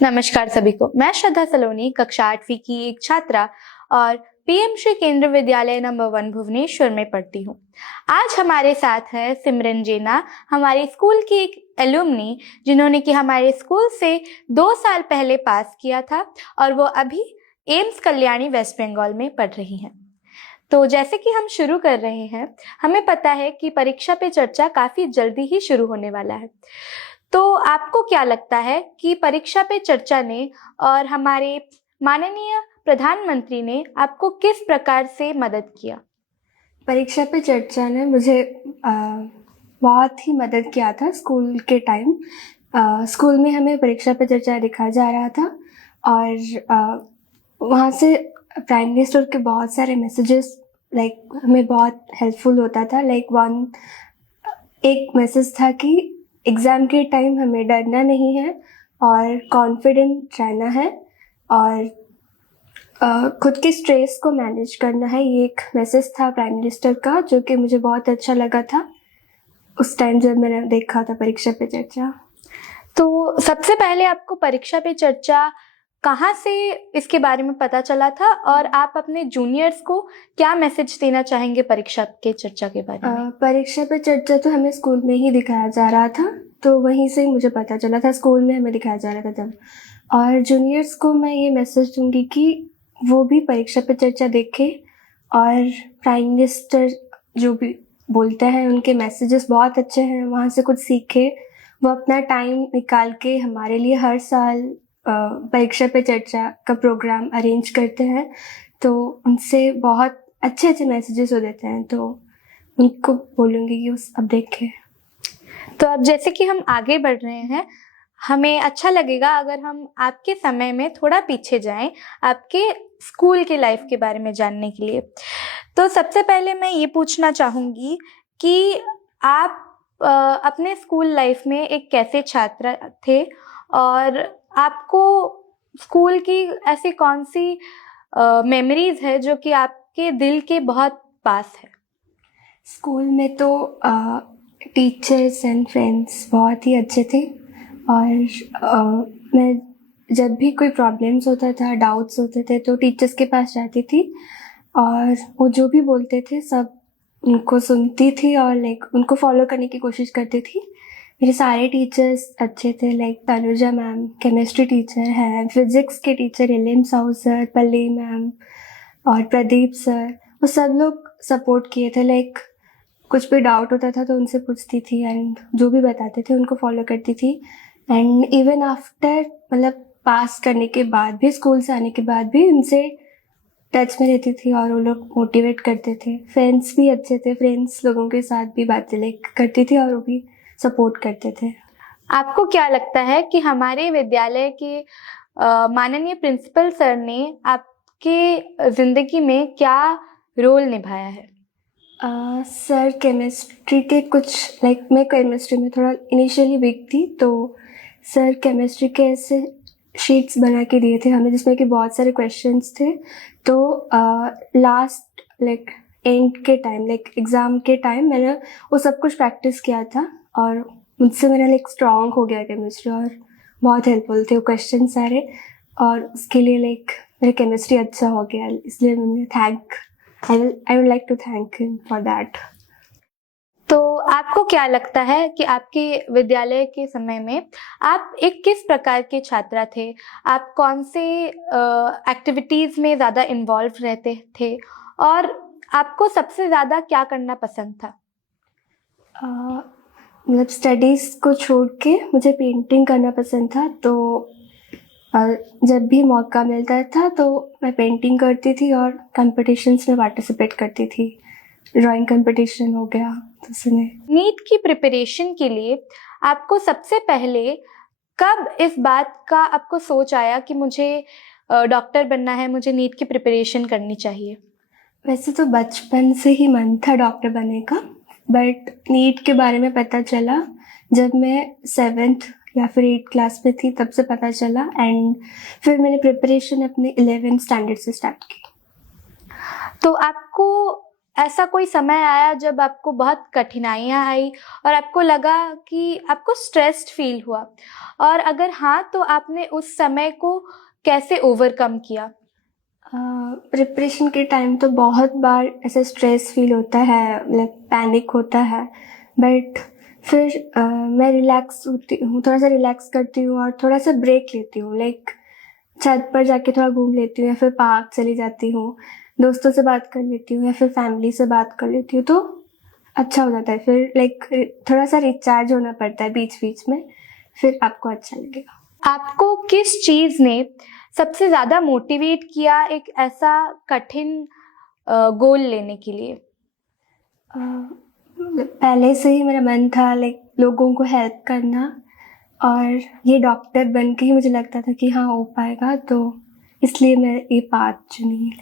नमस्कार सभी को। मैं श्रद्धा सलोनी कक्षा 8वीं की एक छात्रा और पीएम श्री केंद्रीय विद्यालय नंबर 1 भुवनेश्वर में पढ़ती हूँ। आज हमारे साथ है सिमरन जेना, हमारे स्कूल की एक एलुमनी जिन्होंने कि हमारे स्कूल से 2 साल पहले पास किया था और वो अभी एम्स कल्याणी वेस्ट बंगाल में पढ़ रही हैं। तो जैसे कि हम शुरू कर रहे हैं, हमें पता है कि परीक्षा पे चर्चा काफ़ी जल्दी ही शुरू होने वाला है। तो आपको क्या लगता है कि परीक्षा पे चर्चा ने और हमारे माननीय प्रधानमंत्री ने आपको किस प्रकार से मदद किया? परीक्षा पे चर्चा ने मुझे बहुत ही मदद किया था स्कूल के टाइम। स्कूल में हमें परीक्षा पे चर्चा दिखाया जा रहा था और वहाँ से प्राइम मिनिस्टर के बहुत सारे मैसेजेस हमें बहुत हेल्पफुल होता था। एक मैसेज था कि एग्ज़ाम के टाइम हमें डरना नहीं है और कॉन्फिडेंट रहना है और खुद के स्ट्रेस को मैनेज करना है। ये एक मैसेज था प्राइम मिनिस्टर का जो कि मुझे बहुत अच्छा लगा था उस टाइम जब मैंने देखा था परीक्षा पे चर्चा। तो सबसे पहले आपको परीक्षा पे चर्चा कहाँ से इसके बारे में पता चला था और आप अपने जूनियर्स को क्या मैसेज देना चाहेंगे परीक्षा के चर्चा के बारे में? परीक्षा पे चर्चा तो हमें स्कूल में ही दिखाया जा रहा था, तो वहीं से ही मुझे पता चला था। स्कूल में हमें दिखाया जा रहा था तब। और जूनियर्स को मैं ये मैसेज दूंगी कि वो भी परीक्षा पे चर्चा देखें और प्राइम मिनिस्टर जो भी बोलते हैं उनके मैसेजेस बहुत अच्छे हैं, वहाँ से कुछ सीखें। वो अपना टाइम निकाल के हमारे लिए हर साल परीक्षा पे चर्चा का प्रोग्राम अरेंज करते हैं, तो उनसे बहुत अच्छे अच्छे मैसेजेस हो देते हैं, तो उनको बोलूँगी कि अब देखें। तो अब जैसे कि हम आगे बढ़ रहे हैं, हमें अच्छा लगेगा अगर हम आपके समय में थोड़ा पीछे जाएं, आपके स्कूल के लाइफ के बारे में जानने के लिए। तो सबसे पहले मैं ये पूछना चाहूँगी कि आप अपने स्कूल लाइफ में एक कैसे छात्र थे और आपको स्कूल की ऐसी कौन सी मेमोरीज है जो कि आपके दिल के बहुत पास है? स्कूल में तो टीचर्स एंड फ्रेंड्स बहुत ही अच्छे थे और मैं जब भी कोई प्रॉब्लम्स होता था, डाउट्स होते थे, तो टीचर्स के पास जाती थी और वो जो भी बोलते थे सब उनको सुनती थी और उनको फॉलो करने की कोशिश करती थी। मेरे सारे टीचर्स अच्छे थे, तनुजा मैम केमिस्ट्री टीचर हैं, फिज़िक्स के teacher एलिम Sahu sir, Pallavi ma'am और प्रदीप सर, वो सब लोग सपोर्ट किए थे। कुछ भी डाउट होता था तो उनसे पूछती थी एंड जो भी बताते थे उनको फॉलो करती थी। एंड इवन आफ्टर पास करने के बाद भी, स्कूल से आने के बाद भी उनसे टच में रहती थी और वो लोग मोटिवेट करते थे। फ्रेंड्स भी अच्छे थे, फ्रेंड्स लोगों के साथ भी बातें करती थी और वो भी सपोर्ट करते थे। आपको क्या लगता है कि हमारे विद्यालय के माननीय प्रिंसिपल सर ने आपके ज़िंदगी में क्या रोल निभाया है? सर केमिस्ट्री के कुछ मैं केमिस्ट्री में थोड़ा इनिशियली वीक थी, तो सर केमिस्ट्री के ऐसे शीट्स बना के दिए थे हमें जिसमें कि बहुत सारे क्वेश्चंस थे। तो लास्ट एंड के टाइम एग्ज़ाम के टाइम मैंने वो सब कुछ प्रैक्टिस किया था और मुझसे मेरा स्ट्रॉन्ग हो गया केमिस्ट्री और बहुत हेल्पफुल थे वो क्वेश्चन सारे, और उसके लिए मेरा केमिस्ट्री अच्छा हो गया, इसलिए मैंने I would like to thank him for that. तो आपको क्या लगता है कि आपके विद्यालय के समय में आप एक किस प्रकार के छात्रा थे? आप कौन से एक्टिविटीज़ में ज़्यादा इन्वॉल्व रहते थे और आपको सबसे ज़्यादा क्या करना पसंद था? स्टडीज़ को छोड़ के मुझे पेंटिंग करना पसंद था, तो जब भी मौका मिलता था तो मैं पेंटिंग करती थी और कंपटीशंस में पार्टिसिपेट करती थी। ड्राइंग कंपटीशन हो गया तो उसमें। नीट की प्रिपरेशन के लिए आपको सबसे पहले कब इस बात का आपको सोच आया कि मुझे डॉक्टर बनना है, मुझे नीट की प्रिपरेशन करनी चाहिए? वैसे तो बचपन से ही मन था डॉक्टर बनने का, बट नीट के बारे में पता चला जब मैं 7th या फिर 8th क्लास में थी, तब से पता चला एंड फिर मैंने प्रिपरेशन अपने 11th स्टैंडर्ड से स्टार्ट की। तो आपको ऐसा कोई समय आया जब आपको बहुत कठिनाइयाँ आई और आपको लगा कि आपको स्ट्रेस्ड फील हुआ, और अगर हाँ तो आपने उस समय को कैसे ओवरकम किया? प्रिपरेशन के टाइम तो बहुत बार ऐसे स्ट्रेस फील होता है, लाइक पैनिक होता है, बट फिर मैं रिलैक्स होती हूँ, थोड़ा सा रिलैक्स करती हूँ और थोड़ा सा ब्रेक लेती हूँ, लाइक छत पर जाके थोड़ा घूम लेती हूँ या फिर पार्क चली जाती हूँ, दोस्तों से बात कर लेती हूँ या फिर फैमिली से बात कर लेती हूँ, तो अच्छा हो जाता है। फिर लाइक थोड़ा सा रिचार्ज होना पड़ता है बीच बीच में, फिर आपको अच्छा लगेगा। आपको किस चीज़ ने सबसे ज़्यादा मोटिवेट किया एक ऐसा कठिन गोल लेने के लिए? पहले से ही मेरा मन था लाइक लोगों को हेल्प करना, और ये डॉक्टर बन के ही मुझे लगता था कि हाँ हो पाएगा, तो इसलिए मैं ये पाथ चुनी।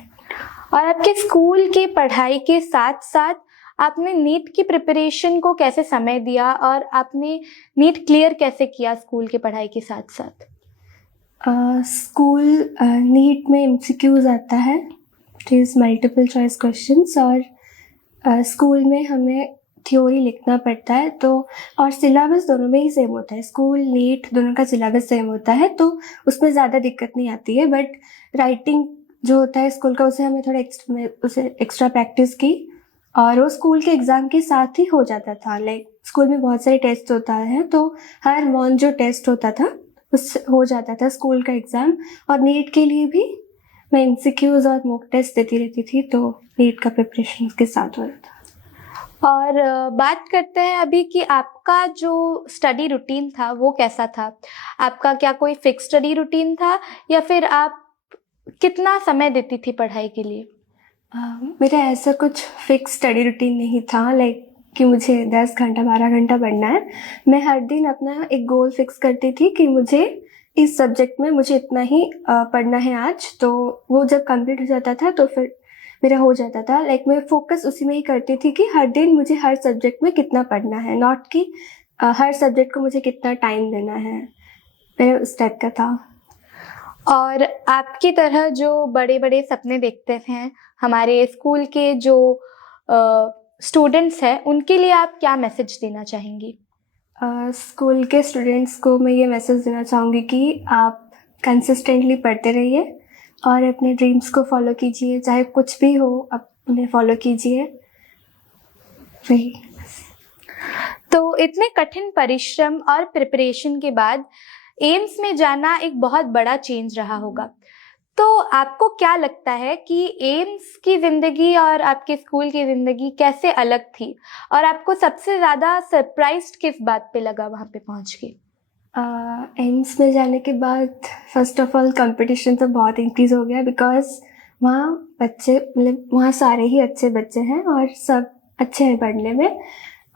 और आपके स्कूल की पढ़ाई के साथ साथ आपने नीट की प्रिपरेशन को कैसे समय दिया, और आपने नीट क्लियर कैसे किया स्कूल की पढ़ाई के साथ साथ? स्कूल नीट में एमसीक्यूज आता है, it is multiple choice questions, और स्कूल में हमें थ्योरी लिखना पड़ता है, तो और सिलेबस दोनों में ही सेम होता है, स्कूल नीट दोनों का सिलेबस सेम होता है, तो उसमें ज़्यादा दिक्कत नहीं आती है। बट राइटिंग जो होता है स्कूल का, उसे हमें थोड़ा एक्स्ट्रा प्रैक्टिस की, और वो स्कूल के एग्ज़ाम के साथ ही हो जाता था। लाइक स्कूल में बहुत सारे टेस्ट होता है, तो हर मॉन्थ जो टेस्ट होता था उससे हो जाता था स्कूल का एग्ज़ाम, और नीट के लिए भी मैं एमसीक्यूज और मॉक टेस्ट देती रहती थी, तो नीट का प्रिपरेशन उसके साथ हो रहा था। और बात करते हैं अभी कि आपका जो स्टडी रूटीन था वो कैसा था? आपका क्या कोई फिक्स स्टडी रूटीन था, या फिर आप कितना समय देती थी पढ़ाई के लिए? मेरा ऐसा कुछ फिक्स स्टडी रूटीन नहीं था, लाइक कि मुझे 10 घंटा 12 घंटा पढ़ना है। मैं हर दिन अपना एक गोल फिक्स करती थी कि मुझे इस सब्जेक्ट में मुझे इतना ही पढ़ना है आज, तो वो जब कंप्लीट हो जाता था तो फिर मेरा हो जाता था। लाइक मैं फोकस उसी में ही करती थी कि हर दिन मुझे हर सब्जेक्ट में कितना पढ़ना है, नॉट कि हर सब्जेक्ट को मुझे कितना टाइम देना है, मेरा उस टाइप का था। और आपकी तरह जो बड़े बड़े सपने देखते हैं हमारे स्कूल के जो स्टूडेंट्स हैं, उनके लिए आप क्या मैसेज देना चाहेंगी? स्कूल के स्टूडेंट्स को मैं ये मैसेज देना चाहूँगी कि आप कंसिस्टेंटली पढ़ते रहिए और अपने ड्रीम्स को फॉलो कीजिए, चाहे कुछ भी हो आप उन्हें फॉलो कीजिए। वही। तो इतने कठिन परिश्रम और प्रिपरेशन के बाद एम्स में जाना एक बहुत बड़ा चेंज रहा होगा, तो आपको क्या लगता है कि एम्स की ज़िंदगी और आपके स्कूल की ज़िंदगी कैसे अलग थी, और आपको सबसे ज़्यादा सरप्राइज्ड किस बात पे लगा वहाँ पे पहुँच के? एम्स में जाने के बाद फर्स्ट ऑफ ऑल कंपटीशन तो बहुत इंक्रीज़ हो गया, बिकॉज वहाँ बच्चे मतलब वहाँ सारे ही अच्छे बच्चे हैं और सब अच्छे हैं पढ़ने में,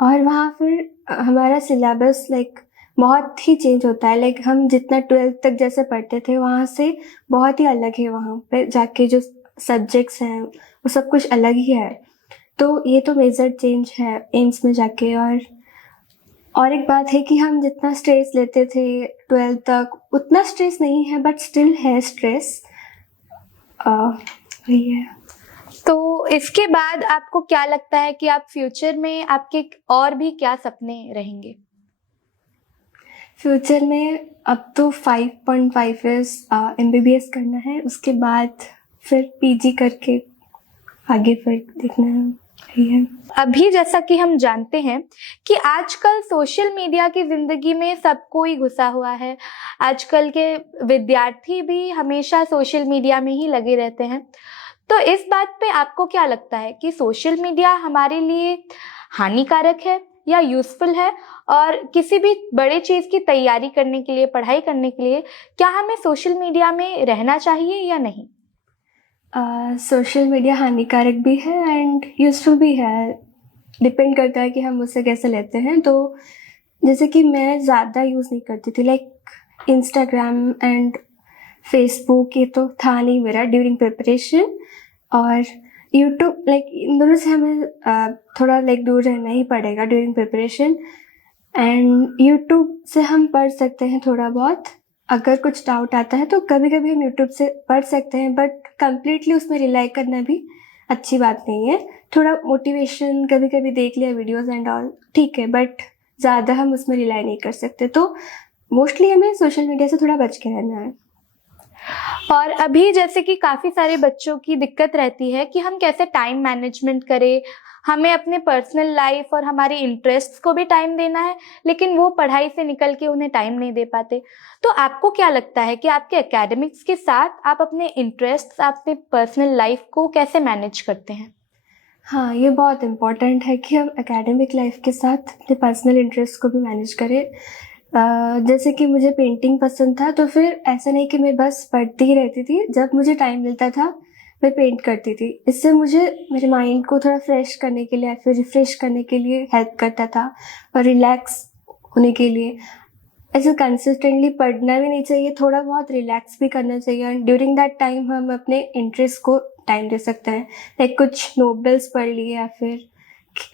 और वहाँ फिर हमारा सिलेबस लाइक बहुत ही चेंज होता है। लाइक हम जितना 12th तक जैसे पढ़ते थे वहाँ से बहुत ही अलग है, वहाँ पे जाके जो सब्जेक्ट्स हैं वो सब कुछ अलग ही है, तो ये तो मेजर चेंज है एम्स में जाके। और एक बात है कि हम जितना स्ट्रेस लेते थे 12th तक उतना स्ट्रेस नहीं है, बट स्टिल है स्ट्रेस, वही है। तो इसके बाद आपको क्या लगता है कि आप फ्यूचर में आपके और भी क्या सपने रहेंगे? फ्यूचर में अब तो 5.5 ईयर्स MBBS करना है, उसके बाद फिर PG करके आगे फिर देखना है। अभी जैसा कि हम जानते हैं कि आजकल सोशल मीडिया की ज़िंदगी में सब कोई घुसा हुआ है। आजकल के विद्यार्थी भी हमेशा सोशल मीडिया में ही लगे रहते हैं। तो इस बात पे आपको क्या लगता है कि सोशल मीडिया हमारे लिए हानिकारक है या यूज़फुल है? और किसी भी बड़े चीज़ की तैयारी करने के लिए, पढ़ाई करने के लिए क्या हमें सोशल मीडिया में रहना चाहिए या नहीं? सोशल मीडिया हानिकारक भी है एंड यूज़फुल भी है, डिपेंड करता है कि हम उसे कैसे लेते हैं। तो जैसे कि मैं ज़्यादा यूज़ नहीं करती थी, लाइक इंस्टाग्राम एंड फेसबुक ये तो था नहीं मेरा ड्यूरिंग प्रिपरेशन, और यूट्यूब लाइक इन दोनों से हमें थोड़ा लाइक दूर रहना ही पड़ेगा ड्यूरिंग प्रिपरेशन। एंड यूट्यूब से हम पढ़ सकते हैं थोड़ा बहुत, अगर कुछ डाउट आता है तो कभी कभी हम यूट्यूब से पढ़ सकते हैं, बट कम्प्लीटली उसमें रिलाई करना भी अच्छी बात नहीं है। थोड़ा मोटिवेशन कभी कभी देख लिया वीडियोस एंड ऑल, ठीक है, बट ज़्यादा हम उसमें रिलाई नहीं कर सकते। तो मोस्टली हमें सोशल मीडिया से थोड़ा बच के रहना है। और अभी जैसे कि काफ़ी सारे बच्चों की दिक्कत रहती है कि हम कैसे टाइम मैनेजमेंट करें, हमें अपने पर्सनल लाइफ और हमारे इंटरेस्ट्स को भी टाइम देना है, लेकिन वो पढ़ाई से निकल के उन्हें टाइम नहीं दे पाते। तो आपको क्या लगता है कि आपके एकेडमिक्स के साथ आप अपने इंटरेस्ट्स, अपने पर्सनल लाइफ को कैसे मैनेज करते हैं? हाँ, ये बहुत इम्पोर्टेंट है कि हम एकेडमिक लाइफ के साथ अपने पर्सनल इंटरेस्ट को भी मैनेज करें। जैसे कि मुझे पेंटिंग पसंद था, तो फिर ऐसा नहीं कि मैं बस पढ़ती ही रहती थी। जब मुझे टाइम मिलता था मैं पेंट करती थी। इससे मुझे मेरे माइंड को थोड़ा फ्रेश करने के लिए या फिर रिफ्रेश करने के लिए हेल्प करता था और रिलैक्स होने के लिए। ऐसे कंसिस्टेंटली पढ़ना भी नहीं चाहिए, थोड़ा बहुत रिलैक्स भी करना चाहिए, एंड ड्यूरिंग दैट टाइम हम अपने इंटरेस्ट को टाइम दे सकते हैं। लाइक कुछ नोवेल्स पढ़ लिए या फिर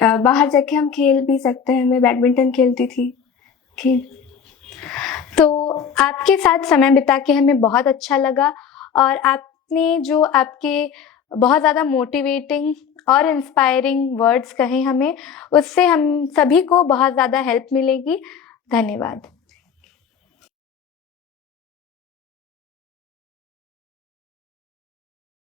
बाहर जाके हम खेल भी सकते हैं। मैं बैडमिंटन खेलती थी। खेल तो आपके साथ समय बिता के हमें बहुत अच्छा लगा, और आपने जो आपके बहुत ज़्यादा मोटिवेटिंग और इंस्पायरिंग वर्ड्स कहे हमें, उससे हम सभी को बहुत ज़्यादा हेल्प मिलेगी। धन्यवाद।